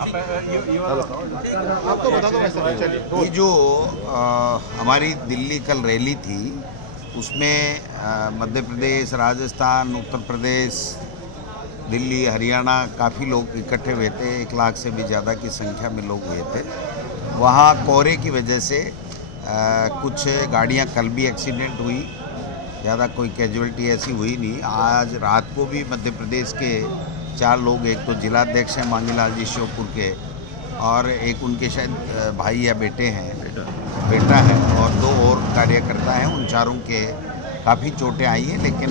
आपको बता दो वैसे, चलिए। ये जो हमारी दिल्ली कल रैली थी उसमें मध्य प्रदेश, राजस्थान, उत्तर प्रदेश, दिल्ली, हरियाणा काफ़ी लोग इकट्ठे हुए थे। 1 लाख से भी ज़्यादा की संख्या में लोग हुए थे। वहाँ कोहरे की वजह से कुछ गाड़ियाँ कल भी एक्सीडेंट हुई, ज़्यादा कोई कैजुअल्टी ऐसी हुई नहीं। आज रात को भी मध्य प्रदेश के 4 लोग, एक तो जिलाध्यक्ष हैं मांगीलाल जी श्योपुर के, और एक उनके शायद भाई या बेटा है, और 2 और कार्यकर्ता हैं। उन चारों के काफ़ी चोटें आई हैं, लेकिन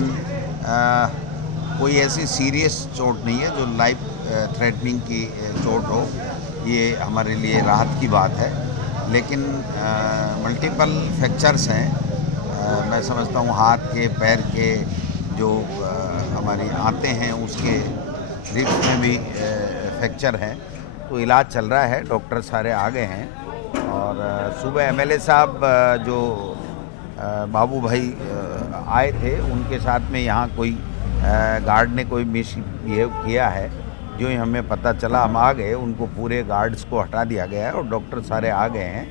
कोई ऐसी सीरियस चोट नहीं है जो लाइफ थ्रेटनिंग की चोट हो। ये हमारे लिए राहत की बात है। लेकिन मल्टीपल फ्रैक्चर्स हैं। मैं समझता हूँ हाथ के, पैर के, जो हमारी आंतें हैं उसके रिब्स में भी फ्रैक्चर हैं। तो इलाज चल रहा है, डॉक्टर सारे आ गए हैं। और सुबह एमएलए साहब जो बाबू भाई आए थे, उनके साथ में यहाँ कोई गार्ड ने कोई मिसबिहेव किया है। जो ही हमें पता चला हम आ गए, उनको पूरे गार्ड्स को हटा दिया गया है और डॉक्टर सारे आ गए हैं।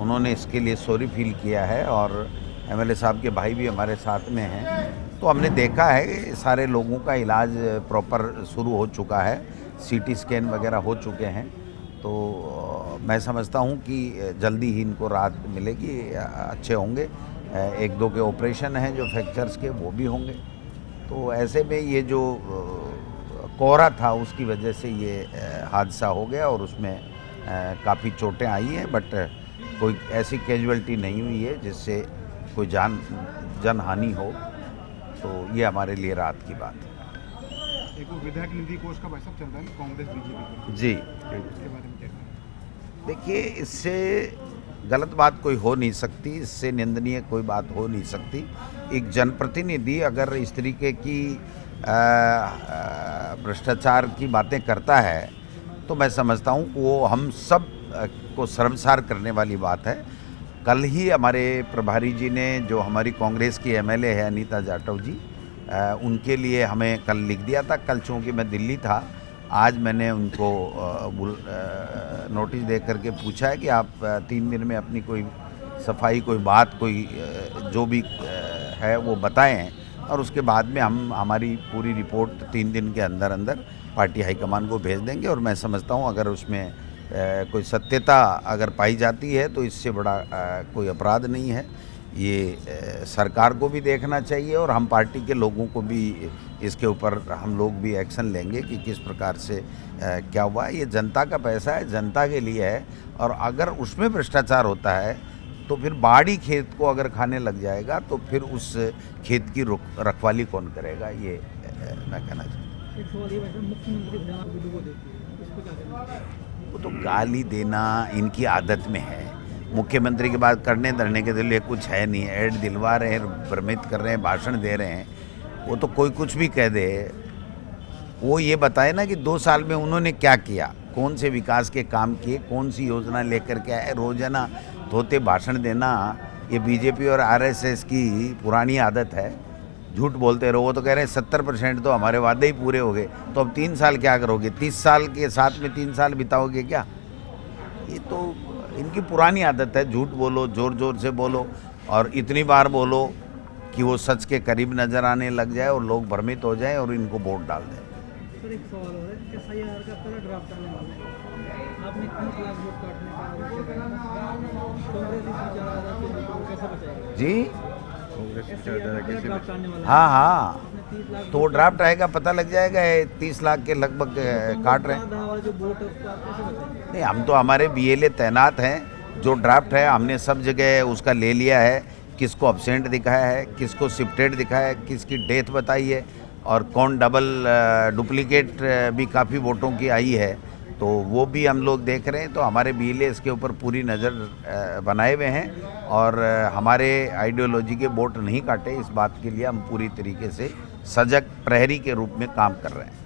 उन्होंने इसके लिए सॉरी फील किया है और एमएलए साहब के भाई भी हमारे साथ में हैं। तो हमने देखा है कि सारे लोगों का इलाज प्रॉपर शुरू हो चुका है, सीटी स्कैन वगैरह हो चुके हैं। तो मैं समझता हूँ कि जल्दी ही इनको राहत मिलेगी, अच्छे होंगे। 1-2 के ऑपरेशन हैं जो फ्रैक्चर्स के, वो भी होंगे। तो ऐसे में ये जो कोहरा था उसकी वजह से ये हादसा हो गया और उसमें काफ़ी चोटें आई हैं, बट कोई ऐसी कैजुअल्टी नहीं हुई है जिससे कोई जन हानि हो। तो ये हमारे लिए राहत की बात है। एक विधायक निधि कोष का बैठक चल रहा है कांग्रेस बीजेपी जी, उसके बारे में क्या कहें? देखिए, इससे गलत बात कोई हो नहीं सकती, इससे निंदनीय कोई बात हो नहीं सकती। एक जनप्रतिनिधि अगर इस तरीके की भ्रष्टाचार की बातें करता है तो मैं समझता हूँ वो हम सब को शर्मसार करने वाली बात है। कल ही हमारे प्रभारी जी ने, जो हमारी कांग्रेस की एमएलए है अनीता जाटव जी, उनके लिए हमें कल लिख दिया था। कल चूँकि मैं दिल्ली था, आज मैंने उनको नोटिस दे करके पूछा है कि आप 3 दिन में अपनी कोई सफाई, कोई बात, कोई जो भी है वो बताएं, और उसके बाद में हम हमारी पूरी रिपोर्ट 3 दिन के अंदर अंदर पार्टी हाईकमान को भेज देंगे। और मैं समझता हूँ अगर उसमें कोई सत्यता अगर पाई जाती है तो इससे बड़ा कोई अपराध नहीं है। ये सरकार को भी देखना चाहिए और हम पार्टी के लोगों को भी इसके ऊपर हम लोग भी एक्शन लेंगे कि किस प्रकार से क्या हुआ। ये जनता का पैसा है, जनता के लिए है, और अगर उसमें भ्रष्टाचार होता है तो फिर बाड़ी खेत को अगर खाने लग जाएगा तो फिर उस खेत की रखवाली कौन करेगा, ये मैं कहना चाहता हूँ। वो तो गाली देना इनकी आदत में है। मुख्यमंत्री के बाद करने धरने के लिए कुछ है नहीं, ऐड दिलवा रहे हैं, भ्रमित कर रहे हैं, भाषण दे रहे हैं। वो तो कोई कुछ भी कह दे, वो ये बताए ना कि 2 साल में उन्होंने क्या किया, कौन से विकास के काम किए, कौन सी योजना लेकर के आए। रोजाना धोते भाषण देना ये बीजेपी और आरएसएस की पुरानी आदत है। झूठ बोलते रहो। वो तो कह रहे हैं 70% तो हमारे वादे ही पूरे हो गए, तो अब 3 साल क्या करोगे? 30 साल के साथ में 3 साल बिताओगे क्या? ये तो इनकी पुरानी आदत है, झूठ बोलो, ज़ोर ज़ोर से बोलो, और इतनी बार बोलो कि वो सच के करीब नज़र आने लग जाए और लोग भ्रमित हो जाएं और इनको वोट डाल दें। सर एक सवाल हो रहा है, एसआईआर का पहला ड्राफ्ट आने वाला है, आपने 30 लाख वोट काटने का आरोप लगाया, कांग्रेस इसमें 4,000 के वोटों को कैसे बचाएगी? जी, एसआईआर का ड्राफ्ट आने वाला है, हाँ हाँ, आपने 30 लाख तो वो ड्राफ्ट आएगा, पता लग जाएगा। 30 लाख के लगभग काट रहे हैं। वाला जो वोट है उसको आप कैसे बचाएंगे? नहीं, हम तो हमारे बीएलए तैनात हैं। जो ड्राफ्ट है हमने सब जगह उसका ले लिया है, किसको अब्सेंट दिखाया है, किसको शिफ्टेड दिखाया है, किसकी डेथ बताई है, और कौन डुप्लीकेट भी काफ़ी वोटों की आई है, तो वो भी हम लोग देख रहे हैं। तो हमारे बीएलए इसके ऊपर पूरी नज़र बनाए हुए हैं, और हमारे आइडियोलॉजी के वोट नहीं काटे, इस बात के लिए हम पूरी तरीके से सजग प्रहरी के रूप में काम कर रहे हैं।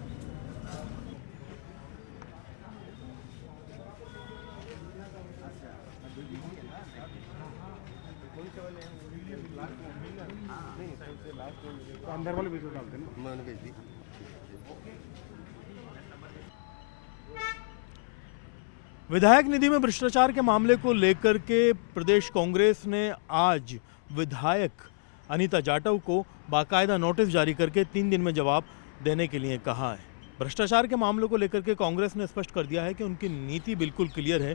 अंदर वाले वीडियो डालते ना। विधायक निधि में भ्रष्टाचार के मामले को लेकर के प्रदेश कांग्रेस ने आज विधायक अनीता जाटव को बाकायदा नोटिस जारी करके 3 दिन में जवाब देने के लिए कहा है। भ्रष्टाचार के मामलों को लेकर के कांग्रेस ने स्पष्ट कर दिया है कि उनकी नीति बिल्कुल क्लियर है।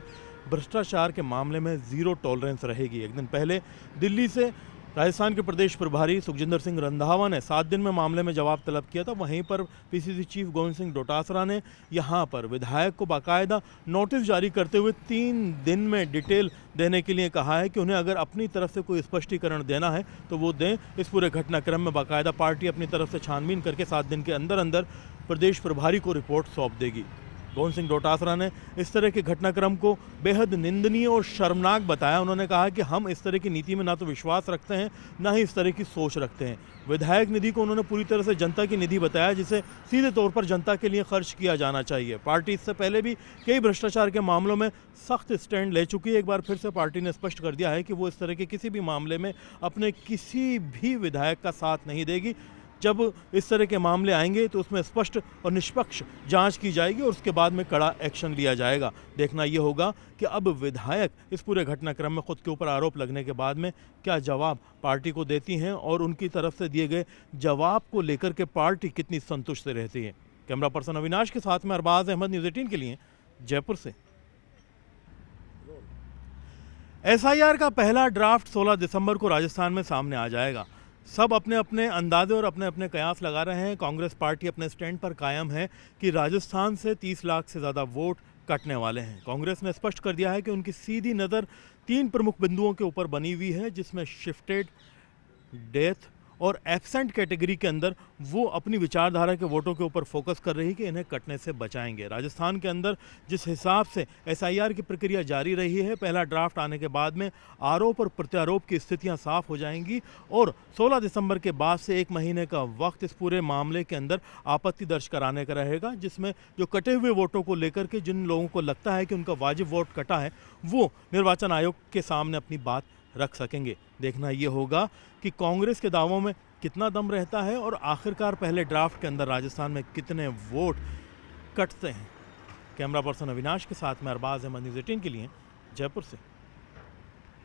भ्रष्टाचार के मामले में जीरो टॉलरेंस रहेगी। एक दिन पहले दिल्ली से राजस्थान के प्रदेश प्रभारी सुखजिंदर सिंह रंधावा ने 7 दिन में मामले में जवाब तलब किया था। वहीं पर पीसीसी चीफ गोविंद सिंह डोटासरा ने यहां पर विधायक को बाकायदा नोटिस जारी करते हुए 3 दिन में डिटेल देने के लिए कहा है कि उन्हें अगर अपनी तरफ से कोई स्पष्टीकरण देना है तो वो दें। इस पूरे घटनाक्रम में बाकायदा पार्टी अपनी तरफ से छानबीन करके 7 दिन के अंदर अंदर प्रदेश प्रभारी को रिपोर्ट सौंप देगी। गोविंद सिंह डोटासरा ने इस तरह के घटनाक्रम को बेहद निंदनीय और शर्मनाक बताया। उन्होंने कहा कि हम इस तरह की नीति में ना तो विश्वास रखते हैं ना ही इस तरह की सोच रखते हैं। विधायक निधि को उन्होंने पूरी तरह से जनता की निधि बताया, जिसे सीधे तौर पर जनता के लिए खर्च किया जाना चाहिए। पार्टी इससे पहले भी कई भ्रष्टाचार के मामलों में सख्त स्टैंड ले चुकी है। एक बार फिर से पार्टी ने स्पष्ट कर दिया है कि वो इस तरह के किसी भी मामले में अपने किसी भी विधायक का साथ नहीं देगी। जब इस तरह के मामले आएंगे तो उसमें स्पष्ट और निष्पक्ष जांच की जाएगी और उसके बाद में कड़ा एक्शन लिया जाएगा। देखना यह होगा कि अब विधायक इस पूरे घटनाक्रम में खुद के ऊपर आरोप लगने के बाद में क्या जवाब पार्टी को देती हैं और उनकी तरफ से दिए गए जवाब को लेकर के पार्टी कितनी संतुष्ट रहती है। कैमरा पर्सन अविनाश के साथ में अरबाज अहमद, न्यूज़ 18 के लिए जयपुर से। एसआईआर का पहला ड्राफ्ट 16 दिसंबर को राजस्थान में सामने आ जाएगा। सब अपने अपने अंदाजे और अपने अपने कयास लगा रहे हैं। कांग्रेस पार्टी अपने स्टैंड पर कायम है कि राजस्थान से 30 लाख से ज़्यादा वोट कटने वाले हैं। कांग्रेस ने स्पष्ट कर दिया है कि उनकी सीधी नज़र 3 प्रमुख बिंदुओं के ऊपर बनी हुई है, जिसमें शिफ्टेड, डेथ और एब्सेंट कैटेगरी के अंदर वो अपनी विचारधारा के वोटों के ऊपर फोकस कर रही है कि इन्हें कटने से बचाएंगे। राजस्थान के अंदर जिस हिसाब से एसआईआर की प्रक्रिया जारी रही है, पहला ड्राफ्ट आने के बाद में आरोप और प्रत्यारोप की स्थितियां साफ हो जाएंगी और 16 दिसंबर के बाद से 1 महीने का वक्त इस पूरे मामले के अंदर आपत्ति दर्ज कराने का रहेगा, जिसमें जो कटे हुए वोटों को लेकर के जिन लोगों को लगता है कि उनका वाजिब वोट कटा है, वो निर्वाचन आयोग के सामने अपनी बात रख सकेंगे। देखना ये होगा कि कांग्रेस के दावों में कितना दम रहता है और आखिरकार पहले ड्राफ्ट के अंदर राजस्थान में कितने वोट कटते हैं। कैमरा पर्सन अविनाश के साथ में अरबाज अहमद, न्यूज़ 18 के लिए जयपुर से।